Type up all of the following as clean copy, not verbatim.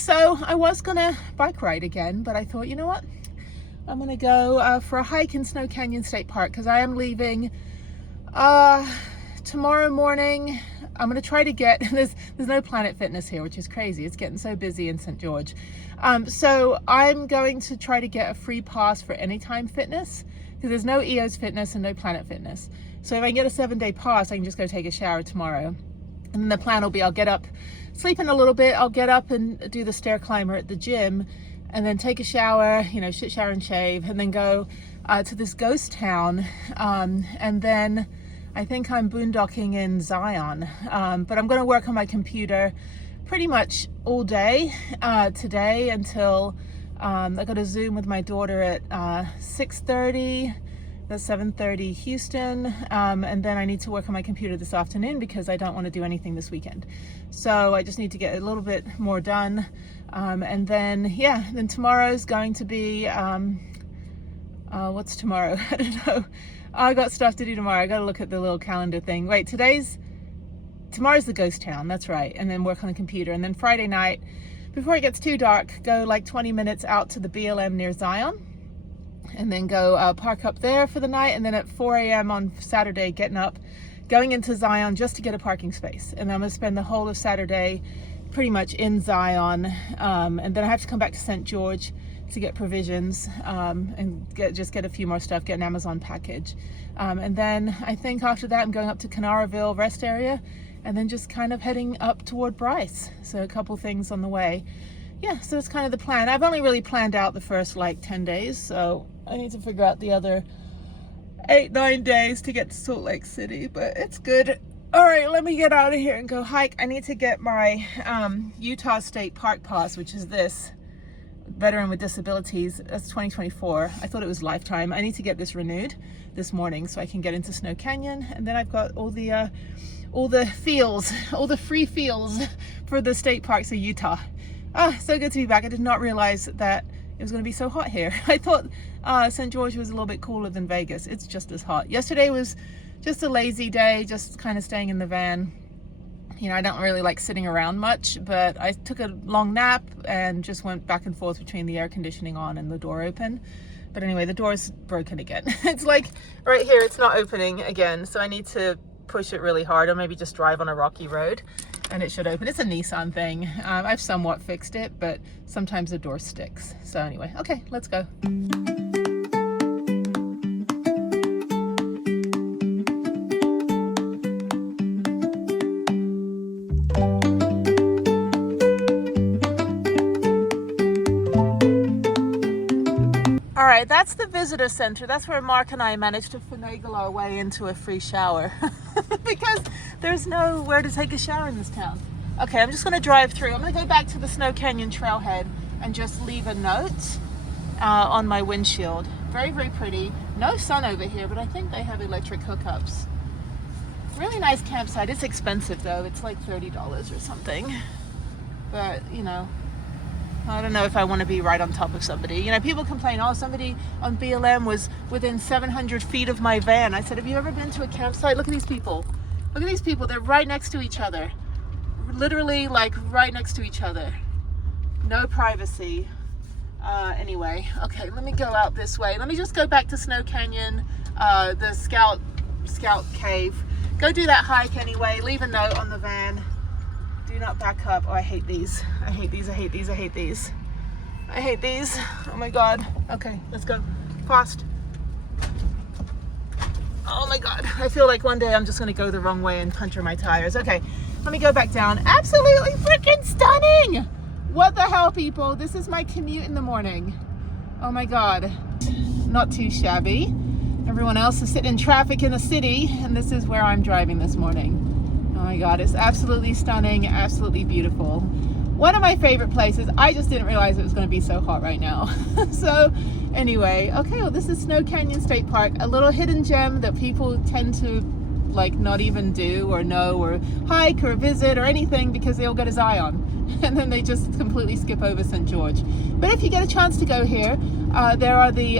so I was gonna bike ride again, but I thought, you know what? I'm gonna go for a hike in Snow Canyon State Park because I am leaving tomorrow morning. I'm gonna try to get, there's no Planet Fitness here, which is crazy. It's getting so busy in St. George. So I'm going to try to get a free pass for Anytime Fitness because there's no EOS Fitness and no Planet Fitness. So if I can get a 7-day pass, I can just go take a shower tomorrow. And then the plan will be I'll get up, sleep in a little bit, I'll get up and do the stair climber at the gym and then take a shower, you know, shit, shower and shave, and then go to this ghost town. And then I think I'm boondocking in Zion. But I'm gonna work on my computer pretty much all day today until I got a Zoom with my daughter at 6:30. That's 7:30 Houston, and then I need to work on my computer this afternoon because I don't want to do anything this weekend. So I just need to get a little bit more done, and then yeah, then tomorrow's going to be what's tomorrow? I don't know. I got stuff to do tomorrow. I got to look at the little calendar thing. Wait, tomorrow's the ghost town. That's right, and then work on the computer, and then Friday night, before it gets too dark, go like 20 minutes out to the BLM near Zion. And then go park up there for the night, and then at 4 a.m. on Saturday going into Zion just to get a parking space. And I'm gonna spend the whole of Saturday pretty much in Zion, and then I have to come back to St. George to get provisions and get a few more stuff, get an Amazon package. And then I think after that I'm going up to Canaraville rest area and then just kind of heading up toward Bryce. So a couple things on the way. Yeah, so it's kind of the plan. I've only really planned out the first like 10 days, so I need to figure out the other 8-9 days to get to Salt Lake City, but it's good. All right, let me get out of here and go hike. I need to get my Utah State Park Pass, which is this, Veteran with Disabilities. That's 2024. I thought it was lifetime. I need to get this renewed this morning so I can get into Snow Canyon, and then I've got all the feels, all the free feels for the state parks of Utah. So good to be back. I did not realize that it was going to be so hot here. I thought St. George was a little bit cooler than Vegas. It's just as hot. Yesterday was just a lazy day, just kind of staying in the van. You know, I don't really like sitting around much, but I took a long nap and just went back and forth between the air conditioning on and the door open. But anyway, the door's broken again. It's like right here, it's not opening again. So I need to push it really hard or maybe just drive on a rocky road and it should open. It's a Nissan thing. I've somewhat fixed it, but sometimes the door sticks. So anyway, okay, let's go. All right, that's the visitor center. That's where Mark and I managed to finagle our way into a free shower because there's nowhere to take a shower in this town. Okay, I'm just gonna drive through. I'm gonna go back to the Snow Canyon trailhead and just leave a note on my windshield. Very, very pretty. No sun over here, but I think they have electric hookups. Really nice campsite. It's expensive though. It's like $30 or something. But, you know, I don't know if I want to be right on top of somebody. You know, people complain, oh, somebody on BLM was within 700 feet of my van. I said, have you ever been to a campsite? Look at these people. Look at these people. They're right next to each other. Literally, like, right next to each other. No privacy. Anyway, okay, let me go out this way. Let me just go back to Snow Canyon, the Scout Cave. Go do that hike anyway. Leave a note on the van. Do not back up. Oh, I hate these. I hate these. I hate these. I hate these. I hate these. Oh my God. Okay, let's go. Fast. Oh my God. I feel like one day I'm just going to go the wrong way and puncture my tires. Okay, let me go back down. Absolutely freaking stunning. What the hell, people? This is my commute in the morning. Oh my God. Not too shabby. Everyone else is sitting in traffic in the city, and this is where I'm driving this morning. Oh my God, it's absolutely stunning, absolutely beautiful. One of my favorite places. I just didn't realize it was going to be so hot right now. So anyway, okay, well, this is Snow Canyon State Park, a little hidden gem that people tend to like not even do or know or hike or visit or anything because they all go to Zion and then they just completely skip over St. George. But if you get a chance to go here, there are the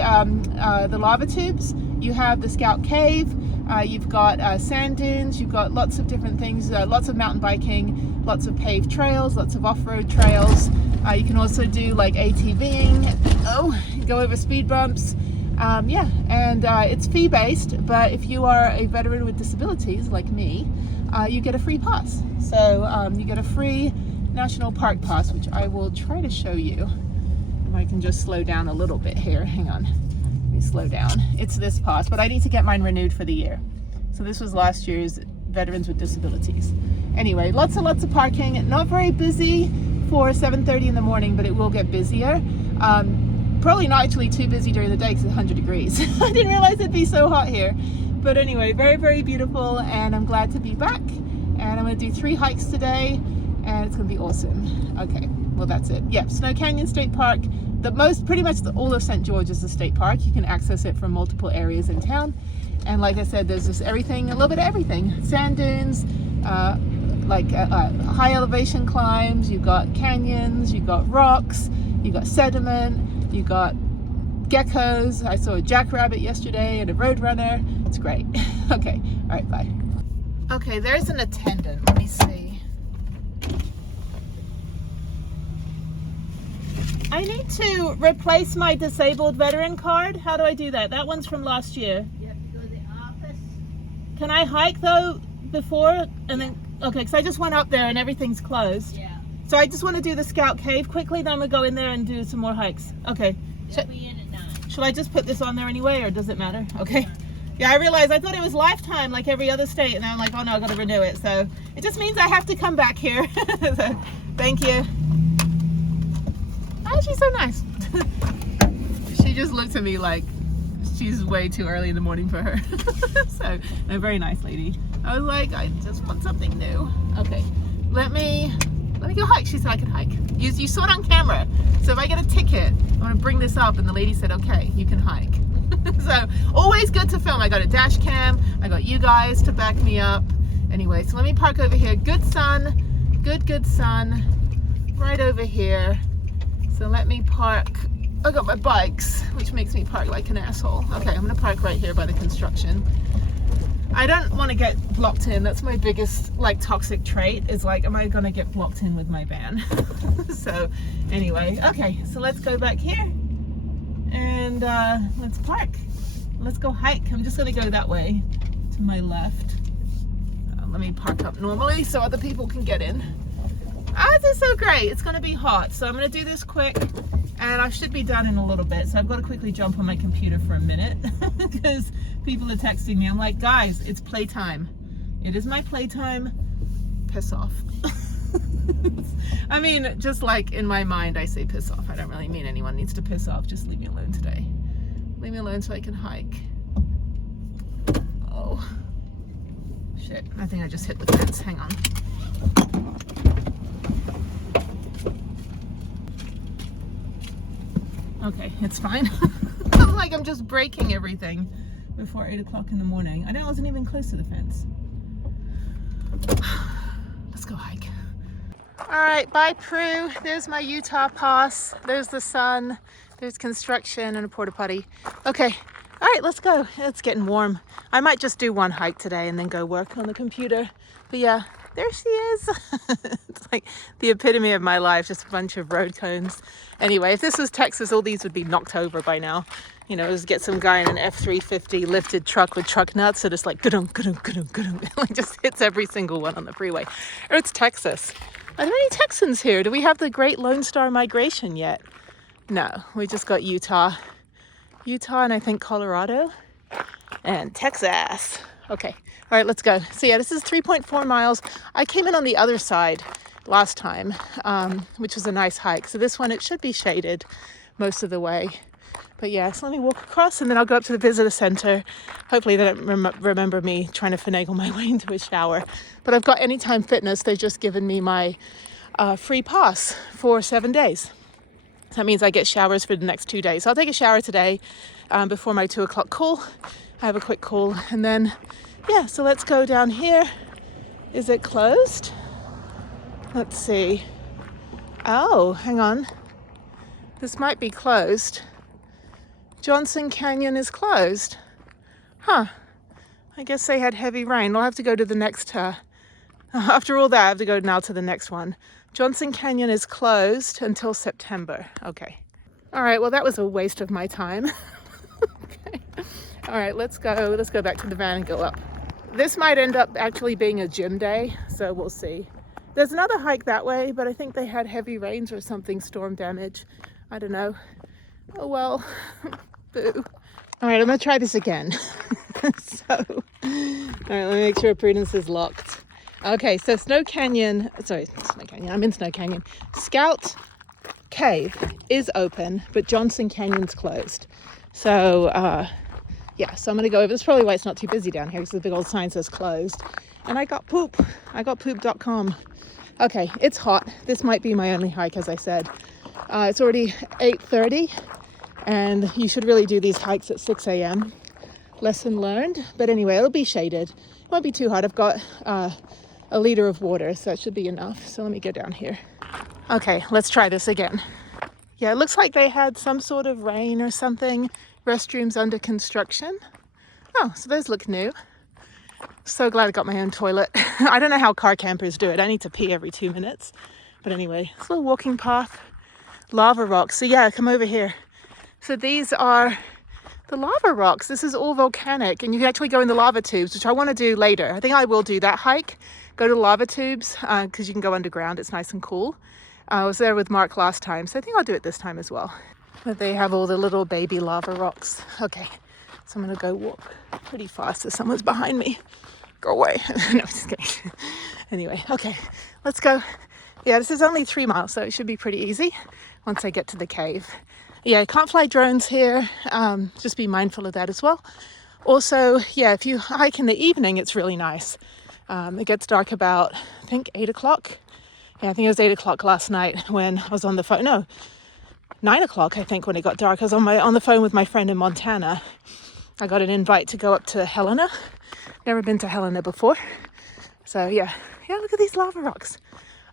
lava tubes. You have the Scout Cave. You've got sand dunes. You've got lots of different things. Lots of mountain biking. Lots of paved trails. Lots of off-road trails. You can also do like ATVing, go over speed bumps. Yeah, and it's fee-based, but if you are a veteran with disabilities like me, you get a free pass. So you get a free national park pass, which I will try to show you. If I can just slow down a little bit here. Hang on. Let me slow down. It's this pass, but I need to get mine renewed for the year. So this was last year's veterans with disabilities. Anyway, lots and lots of parking. Not very busy for 7:30 in the morning, but it will get busier. Probably not actually too busy during the day because it's 100 degrees. I didn't realize it'd be so hot here. But anyway, very, very beautiful, and I'm glad to be back. And I'm gonna do 3 hikes today, and it's gonna be awesome. Okay, well that's it. Yeah, Snow Canyon State Park. Pretty much all of St. George is a state park. You can access it from multiple areas in town. And like I said, there's just everything, a little bit of everything. Sand dunes, high elevation climbs, you've got canyons, you've got rocks, you've got sediment, you got geckos. I saw a jackrabbit yesterday and a roadrunner. It's great. Okay, all right, bye. Okay, there's an attendant. Let me see. I need to replace my disabled veteran card. How do I do that? That one's from last year. You have to go to the office. Can I hike though before and then? Okay, because I just went up there and everything's closed. Yeah. So I just want to do the Scout Cave quickly, then I'm gonna go in there and do some more hikes. Okay. They'll be in at 9. Should I just put this on there anyway, or does it matter? Okay. Yeah, I realized I thought it was lifetime like every other state, and I'm like, oh no, I gotta renew it. So it just means I have to come back here. So, thank you. Oh, she's so nice. She just looked at me like she's way too early in the morning for her. So, a very nice lady. I was like, I just want something new. Okay, let me go hike. She said I could hike. You saw it on camera. So if I get a ticket, I'm gonna bring this up, and the lady said, okay, you can hike. So always good to film. I got a dash cam. I got you guys to back me up. Anyway, so let me park over here. Good sun, good sun, right over here. So let me park. I got my bikes, which makes me park like an asshole. Okay, I'm gonna park right here by the construction. I don't want to get blocked in. That's my biggest like toxic trait, is like, am I gonna get blocked in with my van? So anyway, okay, so let's go back here and let's park. Let's go hike. I'm just gonna go that way to my left. Let me park up normally so other people can get in. Oh, this is so great. It's gonna be hot, so I'm gonna do this quick, and I should be done in a little bit. So I've got to quickly jump on my computer for a minute because people are texting me. I'm like, guys, it's playtime. It is my playtime. Piss off. I mean, just like in my mind, I say piss off. I don't really mean anyone needs to piss off. Just leave me alone today. Leave me alone so I can hike. Oh, shit. I think I just hit the fence. Hang on. Okay, it's fine. I'm like, I'm just breaking everything before 8 o'clock in the morning. I wasn't even close to the fence. Let's go hike. All right, bye Prue. There's my Utah pass. There's the sun. There's construction and a porta potty. Okay, all right, let's go. It's getting warm. I might just do one hike today and then go work on the computer. But yeah, there she is. It's like the epitome of my life, just a bunch of road cones. Anyway, if this was Texas, all these would be knocked over by now. You know, just get some guy in an F-350 lifted truck with truck nuts, so just like like just hits every single one on the freeway. Or it's Texas. Are there any Texans here? Do we have the Great Lone Star Migration yet? No, we just got Utah and I think Colorado and Texas. Okay, all right, let's go. So yeah, this is 3.4 miles. I came in on the other side last time, which was a nice hike. So this one, it should be shaded most of the way. But yeah, so let me walk across and then I'll go up to the visitor center. Hopefully they don't remember me trying to finagle my way into a shower. But I've got Anytime Fitness. They've just given me my free pass for 7 days. So that means I get showers for the next 2 days. So I'll take a shower today before my 2 o'clock call. I have a quick call and then, yeah, so let's go down here. Is it closed? Let's see. Oh, hang on. This might be closed. Johnson Canyon is closed. Huh. I guess they had heavy rain. I'll have to go to the next After all that, I have to go now to the next one. Johnson Canyon is closed until September. Okay. All right, well, that was a waste of my time. Okay. All right, let's go back to the van and go up. This might end up actually being a gym day, so we'll see. There's another hike that way, but I think they had heavy rains or something, storm damage. I don't know. Oh well, boo. All right, I'm gonna try this again. All right, let me make sure Prudence is locked. Okay, so Snow Canyon, sorry, Snow Canyon, I'm in Snow Canyon. Scout Cave is open, but Johnson Canyon's closed. So, yeah, so I'm gonna go over. That's probably why it's not too busy down here, because the big old sign says closed. And I got poop. I got poop.com. Okay, it's hot. This might be my only hike, as I said. It's already 8:30, and you should really do these hikes at 6 a.m. Lesson learned. But anyway, it'll be shaded. It won't be too hot. I've got a liter of water, so that should be enough. So let me go down here. Okay, let's try this again. Yeah, it looks like they had some sort of rain or something. Restrooms under construction. Oh, so those look new. So glad I got my own toilet. I don't know how car campers do it. I need to pee every 2 minutes. But anyway, it's a little walking path. Lava rocks. So yeah, come over here. So these are the lava rocks. This is all volcanic, and you can actually go in the lava tubes, which I want to do later. I think I will do that hike. Go to the lava tubes because you can go underground. It's nice and cool. I was there with Mark last time, so I think I'll do it this time as well. But they have all the little baby lava rocks. Okay, so I'm gonna go walk pretty fast as someone's behind me. Go away. No, just kidding. Anyway, okay, let's go. Yeah, this is only 3 miles, so it should be pretty easy once I get to the cave. Yeah, I can't fly drones here. Just be mindful of that as well. Also, yeah, if you hike in the evening, it's really nice. It gets dark about, I think, 8 o'clock. Yeah, I think it was 8 o'clock last night when I was on the phone. No, 9 o'clock, I think, when it got dark. I was on the phone with my friend in Montana. I got an invite to go up to Helena. Never been to Helena before. So yeah, look at these lava rocks.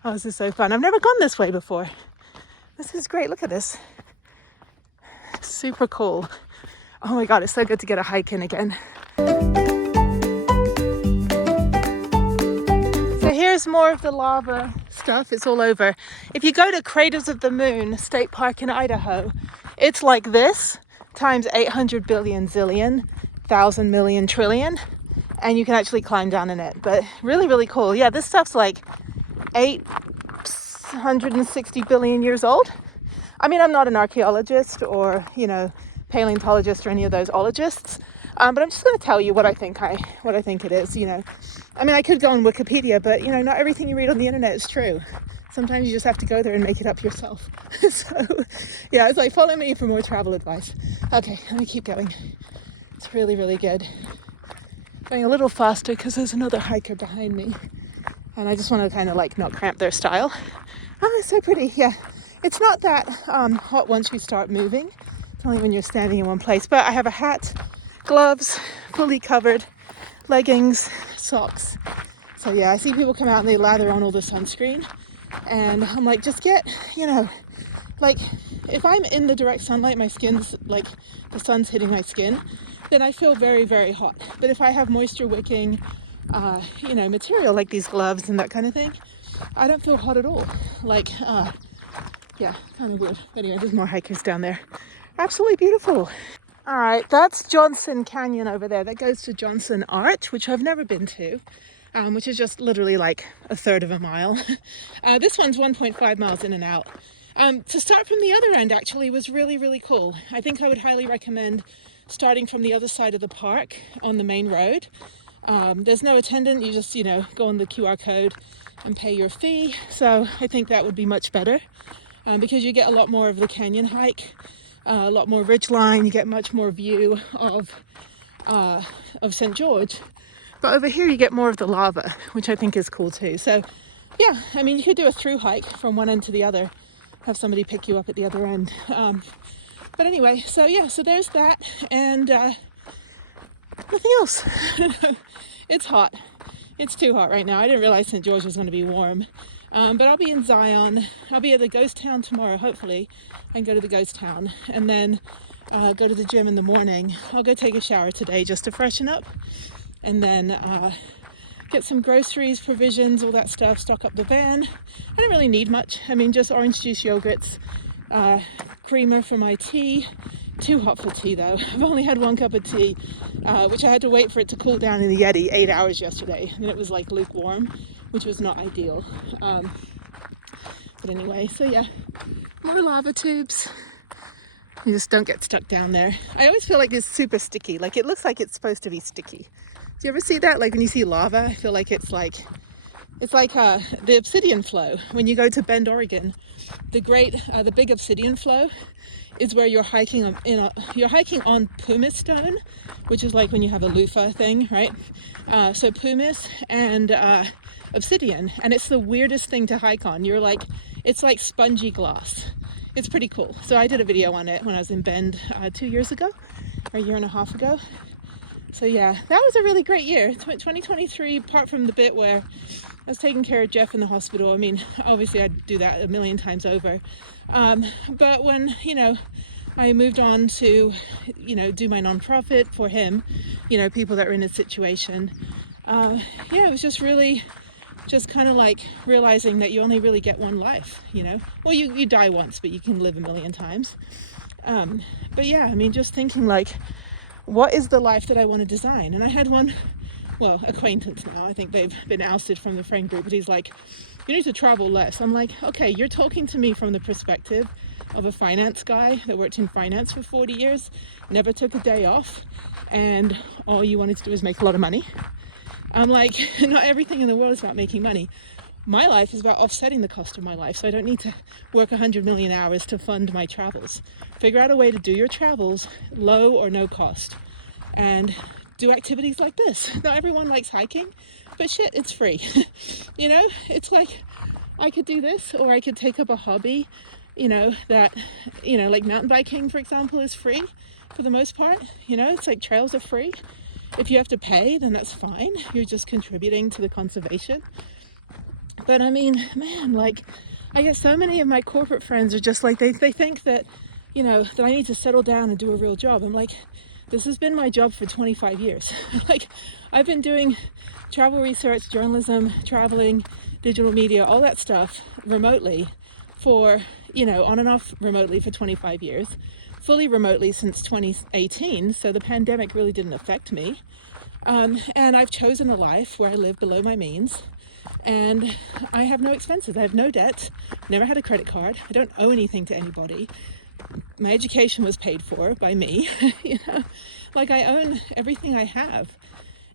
Oh, this is so fun. I've never gone this way before. This is great. Look at this. Super cool. Oh my God, it's so good to get a hike in again. So here's more of the lava stuff. It's all over. If you go to Craters of the Moon State Park in Idaho, it's like this times 800 billion zillion, 1,000 million trillion, and you can actually climb down in it. But really, really cool. Yeah, this stuff's like 860 billion years old. I mean, I'm not an archaeologist or, paleontologist or any of those ologists, but I'm just going to tell you what I think it is. I mean, I could go on Wikipedia, but not everything you read on the internet is true. Sometimes you just have to go there and make it up yourself. So yeah, it's like, follow me for more travel advice. Okay, let me keep going. It's really, really good. Going a little faster because there's another hiker behind me, and I just want to kind of like not cramp their style. Oh, it's so pretty. Yeah, it's not that hot once you start moving. It's only when you're standing in one place. But I have a hat, gloves, fully covered, leggings, socks. So yeah, I see people come out and they lather on all the sunscreen, and I'm like, just get, like, if I'm in the direct sunlight, my skin's like, the sun's hitting my skin, then I feel very, very hot. But if I have moisture wicking, material like these gloves and that kind of thing, I don't feel hot at all. Like, yeah, kind of weird. But anyway, there's more hikers down there. Absolutely beautiful. All right, that's Johnson Canyon over there. That goes to Johnson Arch, which I've never been to, which is just literally like a third of a mile. This one's 1.5 miles in and out. To start from the other end actually was really, really cool. I think I would highly recommend starting from the other side of the park on the main road. There's no attendant. You just, go on the QR code and pay your fee. So I think that would be much better because you get a lot more of the canyon hike. A lot more ridgeline, you get much more view of St. George. But over here you get more of the lava, which I think is cool too. So yeah, I mean, you could do a through hike from one end to the other, have somebody pick you up at the other end. But anyway, so yeah, so there's that, and nothing else. It's hot. It's too hot right now. I didn't realize St. George was going to be warm. But I'll be in Zion. I'll be at the ghost town tomorrow, hopefully. I can go to the ghost town and then go to the gym in the morning. I'll go take a shower today just to freshen up, and then get some groceries, provisions, all that stuff, stock up the van. I don't really need much. I mean, just orange juice, yogurts, creamer for my tea. Too hot for tea though. I've only had 1 cup of tea, which I had to wait for it to cool down in the Yeti 8 hours yesterday, and it was like lukewarm, which was not ideal. But anyway, so yeah, more lava tubes. You just don't get stuck down there. I always feel like it's super sticky. Like it looks like it's supposed to be sticky. Do you ever see that? Like when you see lava, I feel like it's like the obsidian flow. When you go to Bend, Oregon, the big obsidian flow is where you're hiking on pumice stone, which is like when you have a loofah thing, right? So pumice and obsidian, and it's the weirdest thing to hike on. It's like spongy glass. It's pretty cool. So I did a video on it when I was in Bend 2 years ago, or a year and a half ago. So yeah, that was a really great year. 2023, apart from the bit where I was taking care of Jeff in the hospital. I mean, obviously I'd do that a million times over. But when, I moved on to, do my nonprofit for him, people that were in his situation. It was just really kind of like realizing that you only really get one life, Well, you die once, but you can live a million times. But yeah, I mean, just thinking like, what is the life that I want to design? And I had one, acquaintance now. I think they've been ousted from the friend group, but he's like, you need to travel less. I'm like, okay, you're talking to me from the perspective of a finance guy that worked in finance for 40 years, never took a day off, and all you wanted to do is make a lot of money. I'm like, not everything in the world is about making money. My life is about offsetting the cost of my life, so I don't need to work 100 million hours to fund my travels. Figure out a way to do your travels low or no cost, and do activities like this. Not everyone likes hiking, but shit, it's free. It's like I could do this, or I could take up a hobby, like mountain biking, for example, is free for the most part. It's like trails are free. If you have to pay, then that's fine. You're just contributing to the conservation. But I mean, man, like I get so many of my corporate friends are just like, they think that, that I need to settle down and do a real job. I'm like, this has been my job for 25 years. Like I've been doing travel research, journalism, traveling, digital media, all that stuff remotely for, on and off remotely for 25 years, fully remotely since 2018. So the pandemic really didn't affect me. And I've chosen a life where I live below my means. And I have no expenses. I have no debt. Never had a credit card. I don't owe anything to anybody. My education was paid for by me. Like I own everything I have.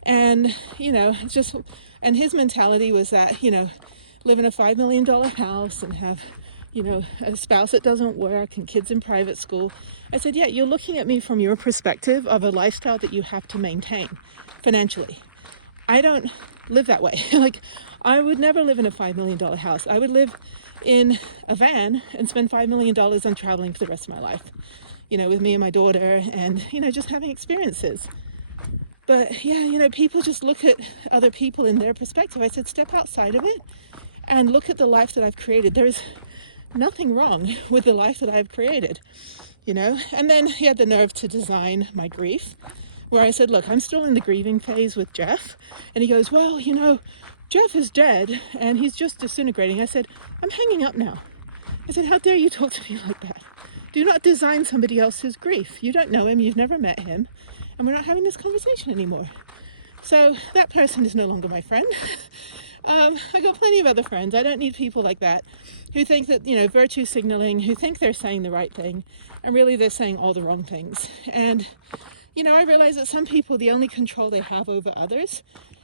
And and his mentality was that, live in a $5 million house and have, a spouse that doesn't work and kids in private school. I said, yeah, you're looking at me from your perspective of a lifestyle that you have to maintain financially. I don't live that way. Like I would never live in a $5 million house. I would live in a van and spend $5 million on traveling for the rest of my life, with me and my daughter, and, just having experiences. But yeah, people just look at other people in their perspective. I said, step outside of it and look at the life that I've created. There is nothing wrong with the life that I've created, And then he had the nerve to design my grief, where I said, look, I'm still in the grieving phase with Jeff. And he goes, well, Jeff is dead and he's just disintegrating. I said, I'm hanging up now. I said, how dare you talk to me like that? Do not design somebody else's grief. You don't know him, you've never met him, and we're not having this conversation anymore. So that person is no longer my friend. I got plenty of other friends. I don't need people like that who think that, virtue signaling, who think they're saying the right thing, and really they're saying all the wrong things. And, I realize that some people, the only control they have over others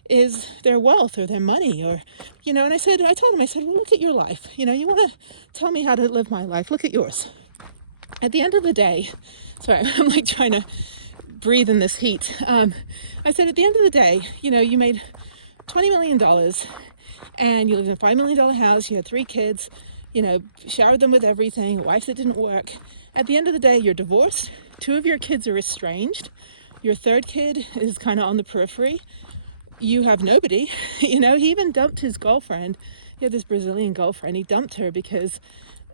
is their wealth or their money, or, and I told him, well, look at your life. You want to tell me how to live my life, look at yours. At the end of the day, sorry, I'm like trying to breathe in this heat. I said, at the end of the day, you made $20 million and you lived in a $5 million house, you had 3 kids, showered them with everything, a wife that didn't work. At the end of the day, you're divorced, 2 of your kids are estranged, your 3rd kid is kind of on the periphery, you have nobody. He even dumped his girlfriend. He had this Brazilian girlfriend. He dumped her because,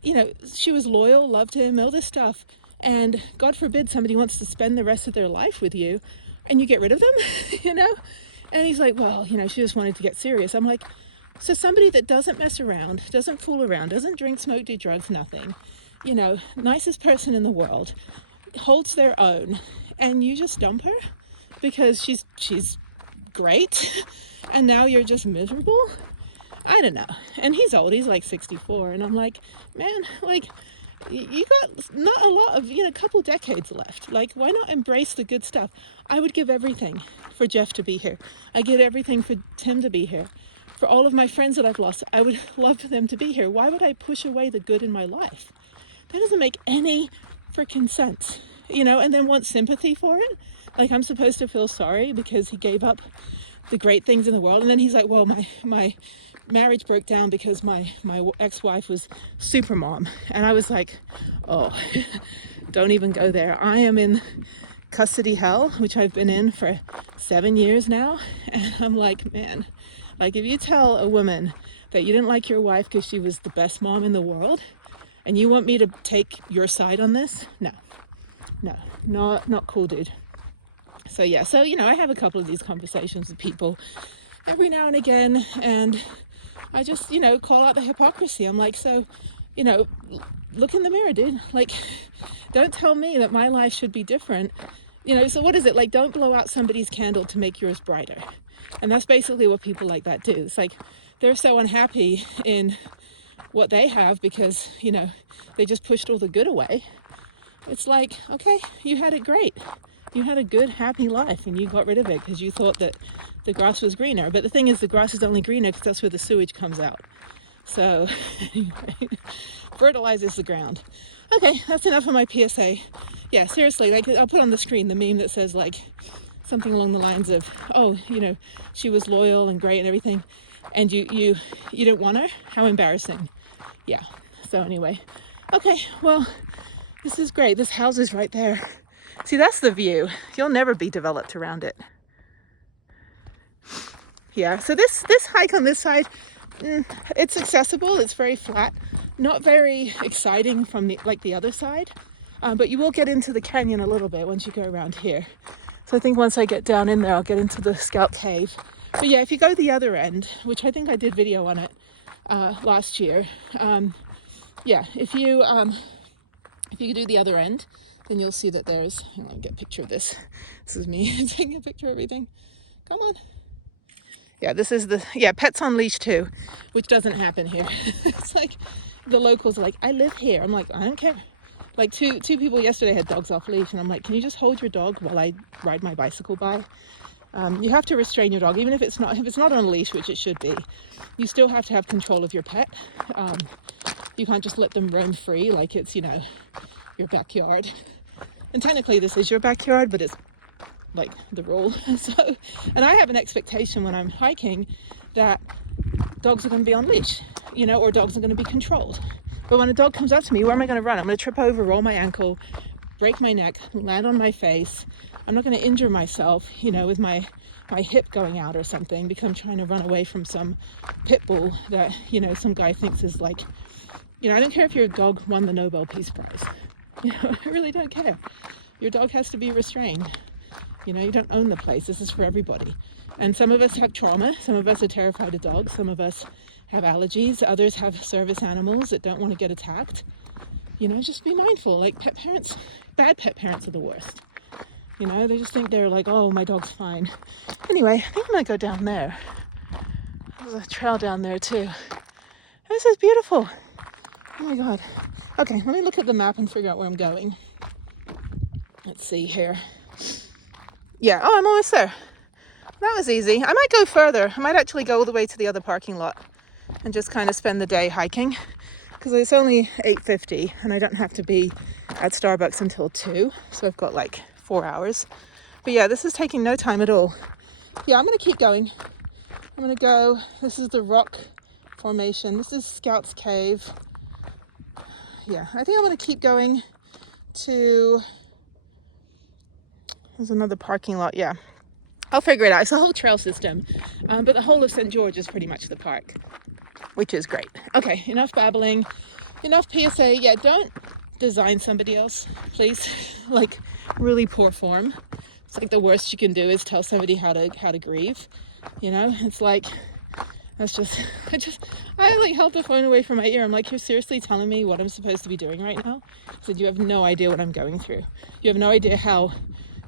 she was loyal, loved him, all this stuff. And God forbid somebody wants to spend the rest of their life with you and you get rid of them, And he's like, well, you know, she just wanted to get serious. I'm like, so somebody that doesn't mess around, doesn't fool around, doesn't drink, smoke, do drugs, nothing, you know, nicest person in the world, holds their own, and you just dump her because she's great, and now you're just miserable? I don't know. And he's old, he's like 64, and I'm like, man, like, you got not a lot of, you know, a couple decades left. Like, why not embrace the good stuff? I would give everything for Jeff to be here. I give everything for Tim to be here. For all of my friends that I've lost, I would love for them to be here. Why would I push away the good in my life? That doesn't make any freaking sense, you know, and then want sympathy for it. Like, I'm supposed to feel sorry because he gave up the great things in the world. And then he's like, well, my marriage broke down because my ex-wife was super mom. And I was like, oh, don't even go there. I am in custody hell, which I've been in for 7 years now. And I'm like, man, like, if you tell a woman that you didn't like your wife because she was the best mom in the world, and you want me to take your side on this? No, not cool, dude. So yeah, so, you know, I have a couple of these conversations with people every now and again, and I just, you know, call out the hypocrisy. I'm like, so, you know, look in the mirror, dude. Like, don't tell me that my life should be different. You know, so what is it? Like, don't blow out somebody's candle to make yours brighter. And that's basically what people like that do. It's like, they're so unhappy in what they have because, you know, they just pushed all the good away. It's like, okay, you had it great. You had a good, happy life, and you got rid of it because you thought that the grass was greener. But the thing is, the grass is only greener because that's where the sewage comes out. So, fertilizes the ground. Okay, that's enough of my PSA. Yeah, seriously, like, I'll put on the screen the meme that says, like, something along the lines of, oh, you know, she was loyal and great and everything, and you didn't want her? How embarrassing. Yeah, so anyway. Okay, well, this is great. This house is right there. See, that's the view. You'll never be developed around it. Yeah, so this hike on this side, it's accessible. It's very flat. Not very exciting from the other side. But you will get into the canyon a little bit once you go around here. So I think once I get down in there, I'll get into the Scout Cave. But yeah, if you go the other end, which I think I did video on it last year. Yeah, if you do the other end, then you'll see that there's, hang on, I'll get a picture of this. This is me taking a picture of everything. Come on. Yeah, this is pets on leash too, which doesn't happen here. It's like the locals are like, I live here. I'm like, I don't care. Like two people yesterday had dogs off leash, and I'm like, can you just hold your dog while I ride my bicycle by? You have to restrain your dog, even if it's not on a leash, which it should be. You still have to have control of your pet. You can't just let them roam free like it's, you know, your backyard. And technically this is your backyard, but it's like the rule. So, and I have an expectation when I'm hiking that dogs are going to be on leash, you know, or dogs are going to be controlled. But when a dog comes up to me, where am I going to run? I'm going to trip over, roll my ankle, break my neck, land on my face. I'm not going to injure myself, you know, with my hip going out or something because I'm trying to run away from some pit bull that, you know, some guy thinks is like, you know, I don't care if your dog won the Nobel Peace Prize. You know, I really don't care. Your dog has to be restrained. You know, you don't own the place. This is for everybody. And some of us have trauma. Some of us are terrified of dogs. Some of us have allergies. Others have service animals that don't want to get attacked. You know, just be mindful. Like, pet parents, bad pet parents are the worst. You know, they just think they're like, oh, my dog's fine. Anyway, I think I'm going to go down there. There's a trail down there too. This is beautiful. Oh my God. Okay, let me look at the map and figure out where I'm going. Let's see here. Yeah, oh, I'm almost there. That was easy. I might go further. I might actually go all the way to the other parking lot and just kind of spend the day hiking because it's only 8:50 and I don't have to be at Starbucks until 2. So I've got like 4 hours. But yeah, this is taking no time at all. Yeah, I'm going to keep going. I'm going to go. This is the rock formation. This is Scout's Cave. Yeah, I think I'm going to keep going to, there's another parking lot. Yeah, I'll figure it out. It's a whole trail system, but the whole of St. George is pretty much the park, which is great. Okay, enough babbling, enough PSA. Yeah, don't design somebody else, please. Like, really poor form. It's like the worst you can do is tell somebody how to grieve. You know, it's like, that's just, I like held the phone away from my ear. I'm like, you're seriously telling me what I'm supposed to be doing right now? I said, you have no idea what I'm going through. You have no idea how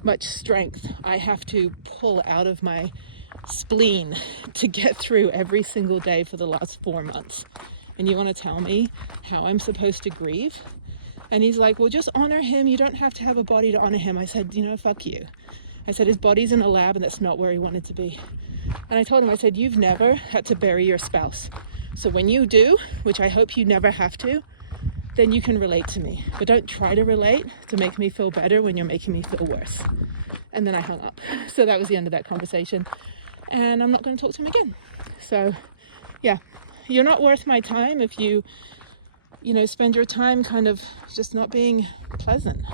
much strength I have to pull out of my spleen to get through every single day for the last 4 months. And you want to tell me how I'm supposed to grieve? And he's like, well, just honor him. You don't have to have a body to honor him. I said, you know, fuck you. I said, his body's in a lab and that's not where he wanted to be. And I told him, I said, you've never had to bury your spouse. So when you do, which I hope you never have to, then you can relate to me. But don't try to relate to make me feel better when you're making me feel worse. And then I hung up. So that was the end of that conversation. And I'm not going to talk to him again. So yeah, you're not worth my time if you know, spend your time kind of just not being pleasant.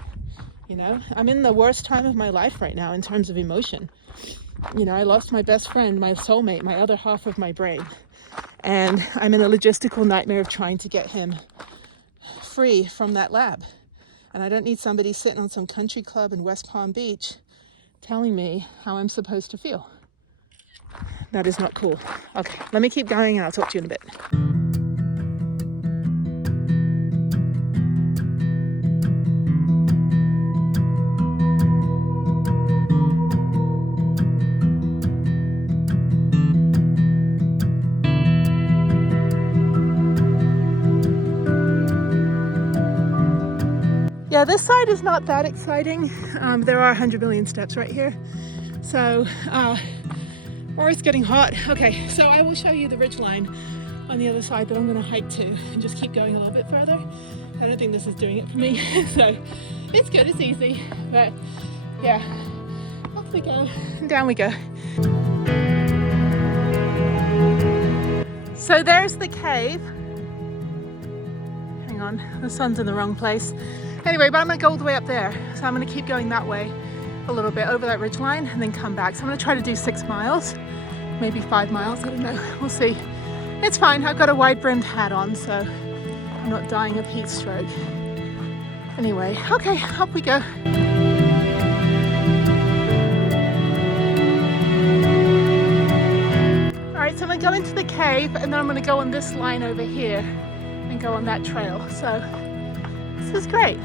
You know, I'm in the worst time of my life right now in terms of emotion. You know, I lost my best friend, my soulmate, my other half of my brain. And I'm in a logistical nightmare of trying to get him free from that lab. And I don't need somebody sitting on some country club in West Palm Beach telling me how I'm supposed to feel. That is not cool. Okay, let me keep going and I'll talk to you in a bit. Yeah, this side is not that exciting. There are 100 million steps right here. So, or it's getting hot. Okay, so I will show you the ridge line on the other side that I'm gonna hike to and just keep going a little bit further. I don't think this is doing it for me. So it's good, it's easy, but yeah, up we go and down we go. So there's the cave. Hang on, the sun's in the wrong place. Anyway, but I'm gonna go all the way up there. So I'm gonna keep going that way a little bit over that ridge line and then come back. So I'm gonna try to do 6 miles, maybe 5 miles, I don't know, we'll see. It's fine, I've got a wide brimmed hat on, so I'm not dying of heat stroke. Anyway, okay, up we go. All right, so I'm gonna go into the cave and then I'm gonna go on this line over here and go on that trail. So this is great.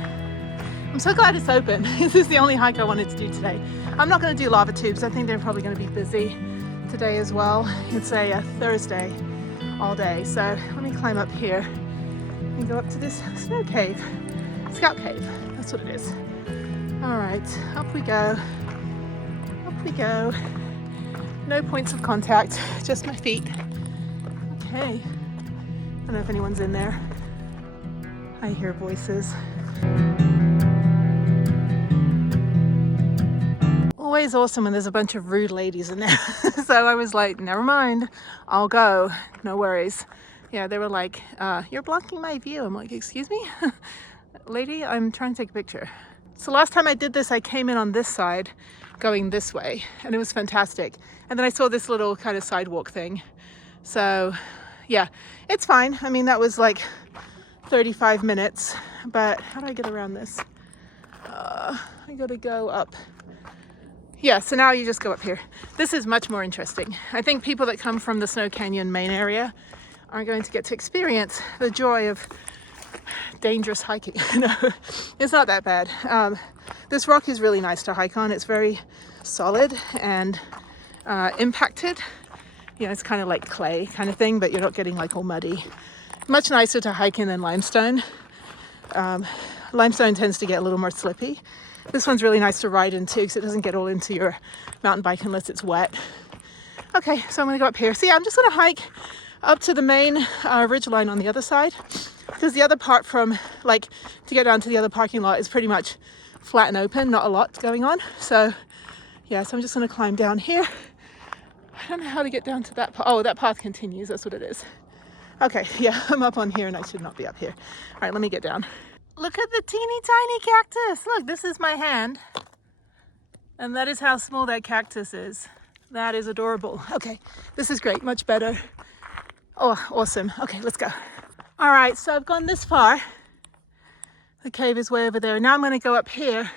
I'm so glad it's open. This is the only hike I wanted to do today. I'm not going to do lava tubes. I think they're probably going to be busy today as well. It's a Thursday all day. So let me climb up here and go up to this snow cave. Scout cave. That's what it is. All right, up we go. Up we go. No points of contact, just my feet. Okay. I don't know if anyone's in there. I hear voices. Always awesome when there's a bunch of rude ladies in there. So I was like, never mind, I'll go, no worries. Yeah, they were like, you're blocking my view. I'm like, excuse me? Lady, I'm trying to take a picture. So last time I did this, I came in on this side, going this way, and it was fantastic. And then I saw this little kind of sidewalk thing. So yeah, it's fine. I mean, that was like 35 minutes, but how do I get around this? I gotta go up. Yeah, so now you just go up here. This is much more interesting. I think people that come from the Snow Canyon main area are going to get to experience the joy of dangerous hiking. No, it's not that bad. This rock is really nice to hike on. It's very solid and impacted. You know, it's kind of like clay kind of thing, but you're not getting like all muddy. Much nicer to hike in than limestone. Limestone tends to get a little more slippy. This one's really nice to ride into because it doesn't get all into your mountain bike unless it's wet. Okay, so I'm gonna go up here. So yeah, I'm just gonna hike up to the main ridge line on the other side, because the other part from like to get down to the other parking lot is pretty much flat and open, not a lot going on. So yeah, so I'm just gonna climb down here. I don't know how to get down to that path. Oh, that path continues, that's what it is. Okay, yeah, I'm up on here and I should not be up here. All right, let me get down. Look at the teeny tiny cactus. Look, this is my hand. And that is how small that cactus is. That is adorable. Okay, this is great, much better. Oh, awesome. Okay, let's go. All right, so I've gone this far. The cave is way over there. Now I'm gonna go up here,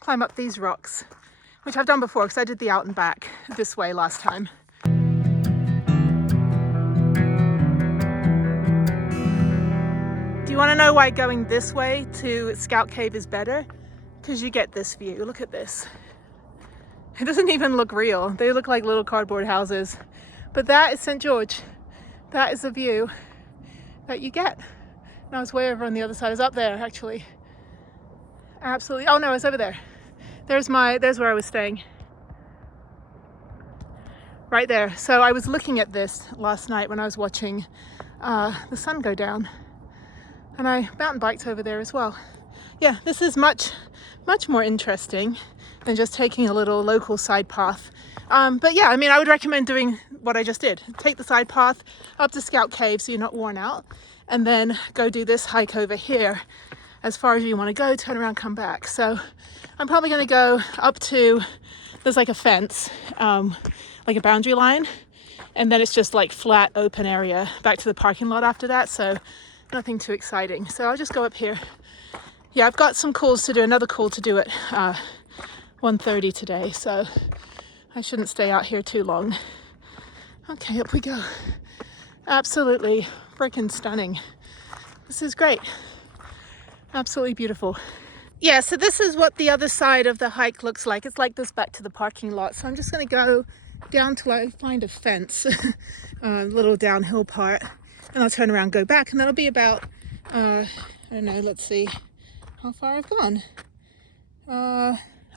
climb up these rocks. which I've done before because I did the out and back this way last time. Do you want to know why going this way to Scout Cave is better? Because you get this view. Look at this. It doesn't even look real. They look like little cardboard houses. But that is St. George. That is the view that you get. And I was way over on the other side. I was up there, actually. Absolutely. Oh, no, I was over there. There's where I was staying. Right there. So I was looking at this last night when I was watching the sun go down. And I mountain biked over there as well. Yeah, this is much more interesting than just taking a little local side path. But yeah, I mean, I would recommend doing what I just did. Take the side path up to Scout Cave so you're not worn out, and then go do this hike over here as far as you want to go, turn around, come back. So I'm probably going to go up to, there's like a fence, like a boundary line, and then it's just like flat open area back to the parking lot after that. So nothing too exciting. So I'll just go up here. Yeah, I've got some calls to do, another call to do at 1:30 today, so I shouldn't stay out here too long. Okay, up we go. Absolutely freaking stunning. This is great. Absolutely beautiful. Yeah, so this is what the other side of the hike looks like. It's like this back to the parking lot. So I'm just going to go down till I find a fence, a little downhill part, and I'll turn around and go back, and that'll be about, I don't know, let's see how far I've gone.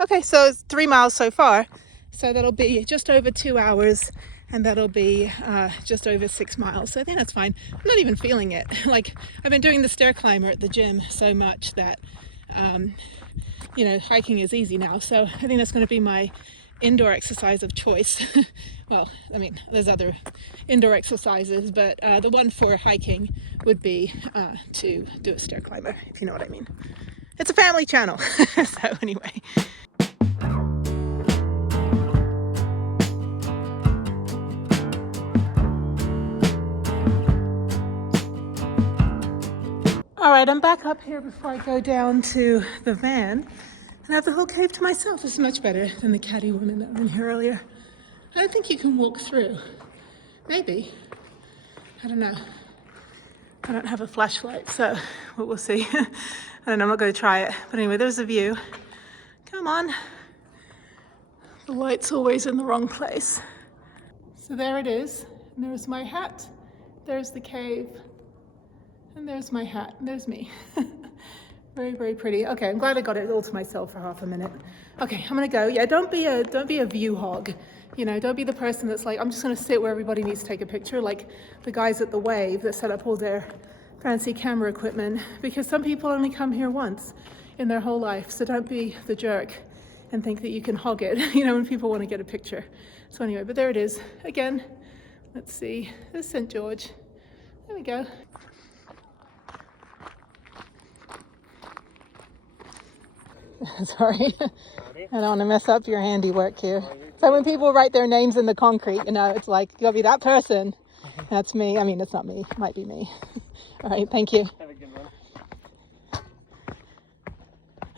Okay, so it's 3 miles so far. So that'll be just over 2 hours, and that'll be just over 6 miles. So I think that's fine. I'm not even feeling it. Like, I've been doing the stair climber at the gym so much that, you know, hiking is easy now. So I think that's going to be my indoor exercise of choice. Well, I mean, there's other indoor exercises, but the one for hiking would be to do a stair climber, if you know what I mean. It's a family channel. So anyway. All right, I'm back up here before I go down to the van and I have the whole cave to myself. This is much better than the catty woman that was in here earlier. I don't think you can walk through. Maybe. I don't know. I don't have a flashlight, so we'll see. I don't know, I'm not going to try it. But anyway, there's the view. Come on. The light's always in the wrong place. So there it is. And there's my hat. There's the cave. And there's my hat. There's me. Very, very pretty. Okay, I'm glad I got it all to myself for half a minute. Okay, I'm gonna go. Yeah, don't be a view hog. You know, don't be the person that's like, I'm just gonna sit where everybody needs to take a picture, like the guys at the Wave that set up all their fancy camera equipment, because some people only come here once in their whole life. So don't be the jerk and think that you can hog it, you know, when people want to get a picture. So anyway, but there it is. Again, let's see. There's St. George. There we go. Sorry, I don't want to mess up your handiwork here. So when people write their names in the concrete, you know, it's like, you'll be that person. That's me. I mean, it's not me. It might be me. All right, thank you. Have a good one.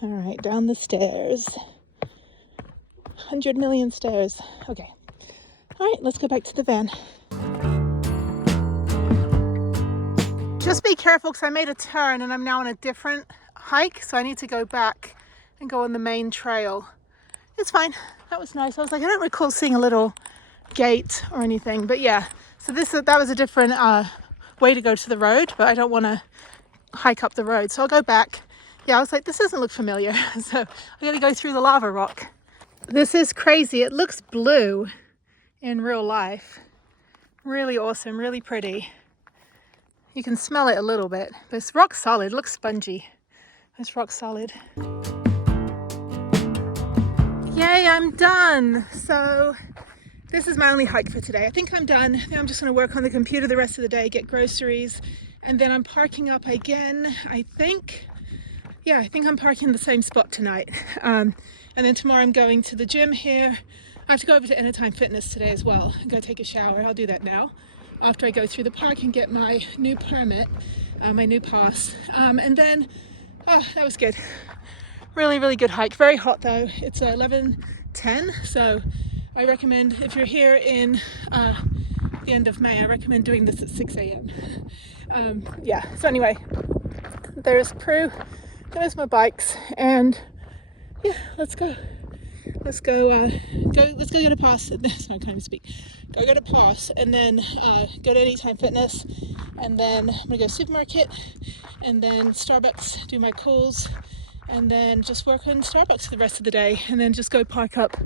All right, down the stairs. 100 million stairs. Okay. All right, let's go back to the van. Just be careful because I made a turn and I'm now on a different hike, so I need to go back and go on the main trail. It's fine. That was nice. I was like, I don't recall seeing a little gate or anything, but yeah. So that was a different way to go to the road, but I don't want to hike up the road, so I'll go back. Yeah, I was like, this doesn't look familiar, so I got to go through the lava rock. This is crazy. It looks blue in real life. Really awesome, really pretty. You can smell it a little bit, but it's rock solid. It looks spongy. It's rock solid. Yay, I'm done. So this is my only hike for today. I think I'm done. I think I'm just going to work on the computer the rest of the day, get groceries, and then I'm parking up again, I think. Yeah, I think I'm parking in the same spot tonight. And then tomorrow I'm going to the gym here. I have to go over to Anytime Fitness today as well and go take a shower. I'll do that now after I go through the park and get my new permit, my new pass. And then, oh, that was good. Really, really good hike. Very hot though. It's 11:10 10. So I recommend, if you're here in the end of May, I recommend doing this at 6 a.m. Yeah, so anyway, there's Prue, there's my bikes, and yeah, let's go. Let's go get a pass. I can't even speak. Go get a pass, and then go to Anytime Fitness, and then I'm gonna go to supermarket, and then Starbucks, do my calls, and then just work on Starbucks for the rest of the day, and then just go park up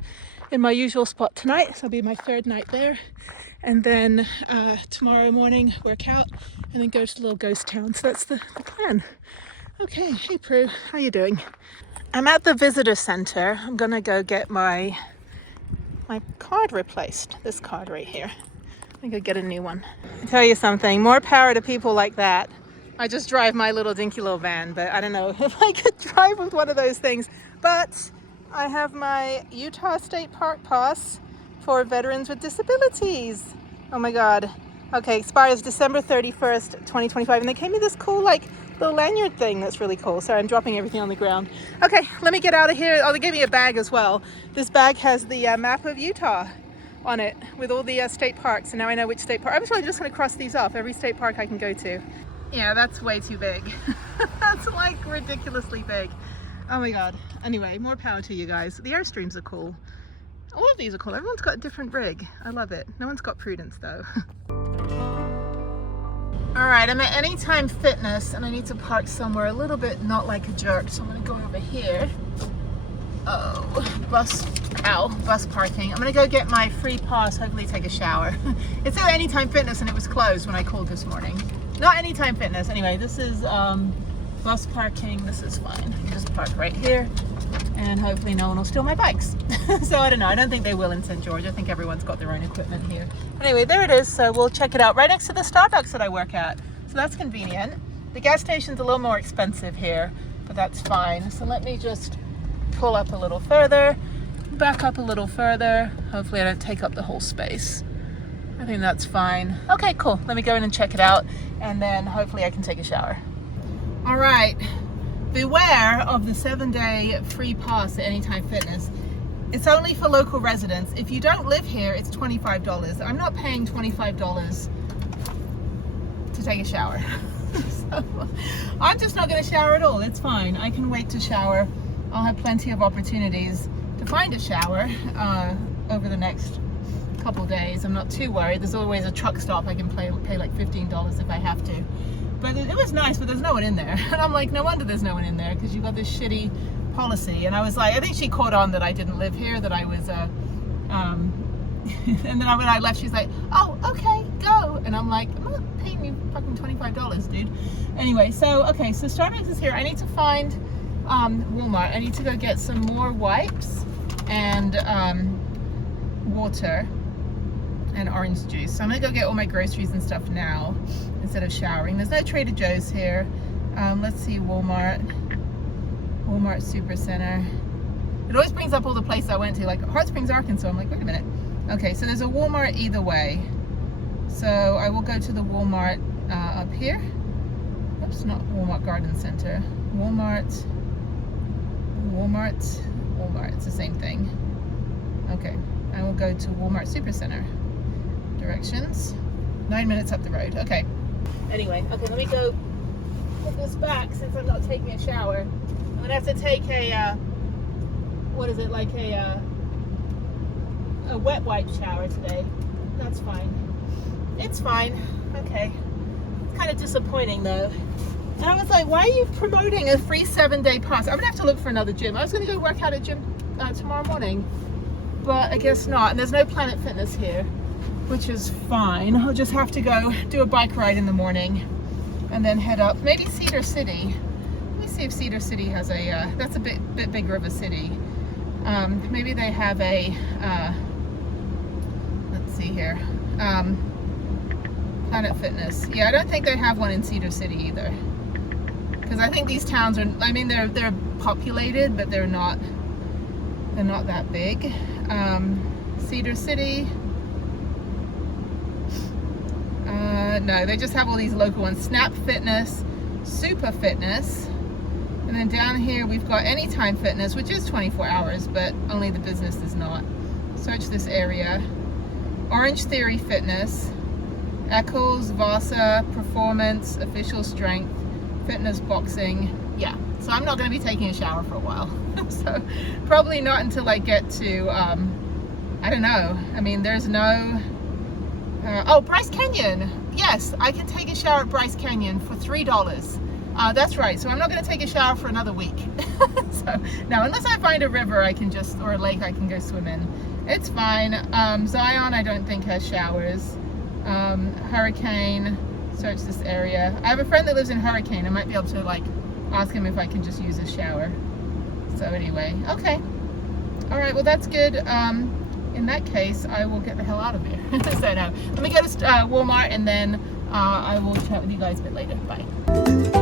in my usual spot tonight. So it'll be my third night there, and then tomorrow morning work out, and then go to the little ghost town. So that's the plan. Okay, hey Prue, how you doing? I'm at the visitor center. I'm gonna go get my card replaced. This card right here. I'm gonna get a new one. I tell you something, more power to people like that. I just drive my little dinky little van, but I don't know if I could drive with one of those things. But I have my Utah State Park Pass for veterans with disabilities. Oh my God. Okay, expires December 31st, 2025. And they gave me this cool like little lanyard thing that's really cool. Sorry, I'm dropping everything on the ground. Okay, let me get out of here. Oh, they gave me a bag as well. This bag has the map of Utah on it with all the state parks. And now I know which state park. I'm probably just gonna cross these off, every state park I can go to. Yeah, that's way too big. That's like ridiculously big. Oh my God. Anyway, more power to you guys. The Airstreams are cool. All of these are cool. Everyone's got a different rig. I love it. No one's got Prudence though. All right, I'm at Anytime Fitness and I need to park somewhere a little bit not like a jerk. So I'm gonna go over here. Oh, bus parking. I'm gonna go get my free pass, hopefully take a shower. It's at Anytime Fitness and it was closed when I called this morning. Not Anytime Fitness. Anyway, this is bus parking. This is fine. You just park right here and hopefully no one will steal my bikes. So I don't know. I don't think they will in St. George. I think everyone's got their own equipment here. Anyway, there it is. So we'll check it out right next to the Starbucks that I work at. So that's convenient. The gas station's a little more expensive here, but that's fine. So let me just pull up a little further, back up a little further. Hopefully I don't take up the whole space. I think that's fine. Okay, cool. Let me go in and check it out, and then hopefully I can take a shower. All right. Beware of the 7-day free pass at Anytime Fitness. It's only for local residents. If you don't live here, it's $25. I'm not paying $25 to take a shower. So I'm just not going to shower at all. It's fine. I can wait to shower. I'll have plenty of opportunities to find a shower over the next couple days. I'm not too worried. There's always a truck stop. I can pay like $15 if I have to. But it was nice, but there's no one in there. And I'm like, no wonder there's no one in there, because you got this shitty policy. And I was like, I think she caught on that I didn't live here, that I was, and then when I left, she's like, oh, okay, go. And I'm like, I'm not paying you fucking $25, dude. Anyway, so, okay, so Starbucks is here. I need to find Walmart. I need to go get some more wipes and water and orange juice. So I'm gonna go get all my groceries and stuff now instead of showering. There's no Trader Joe's here. Let's see, Walmart Supercenter. It always brings up all the places I went to, like Hot Springs, Arkansas. I'm like, wait a minute. Okay, so there's a Walmart either way. So I will go to the Walmart up here. Oops, not Walmart Garden Center. Walmart. It's the same thing. Okay, I will go to Walmart Supercenter. Directions. 9 minutes up the road. Okay. Anyway, okay, let me go put this back since I'm not taking a shower. I'm gonna have to take a what is it, like a wet wipe shower today. That's fine. It's fine. Okay. It's kind of disappointing though. And I was like, why are you promoting a free 7-day pass? I'm gonna have to look for another gym. I was gonna go work out at gym tomorrow morning, but I guess not. And there's no Planet Fitness here, which is fine. I'll just have to go do a bike ride in the morning and then head up. Maybe Cedar City. Let me see if Cedar City has a, that's a bit bigger of a city. Maybe they have a, let's see here, Planet Fitness. Yeah, I don't think they have one in Cedar City either. Because I think these towns are, I mean, they're populated, but they're not that big. Cedar City. No, they just have all these local ones. Snap Fitness, Super Fitness. And then down here we've got Anytime Fitness, which is 24 hours, but only the business is not. Search this area. Orange Theory Fitness, Eccles, Vasa, Performance, Official Strength, Fitness Boxing. Yeah, so I'm not going to be taking a shower for a while. So probably not until I get to, I don't know. I mean, there's no, oh, Bryce Canyon. Yes, I can take a shower at Bryce Canyon for $3. That's right, so I'm not going to take a shower for another week. So, no, unless I find a river I can just, or a lake I can go swim in. It's fine. Zion I don't think has showers. Hurricane, search this area. I have a friend that lives in Hurricane. I might be able to like ask him if I can just use his shower. So anyway, okay. All right, well that's good. In that case, I will get the hell out of here. So no, let me go to Walmart and then I will chat with you guys a bit later. Bye.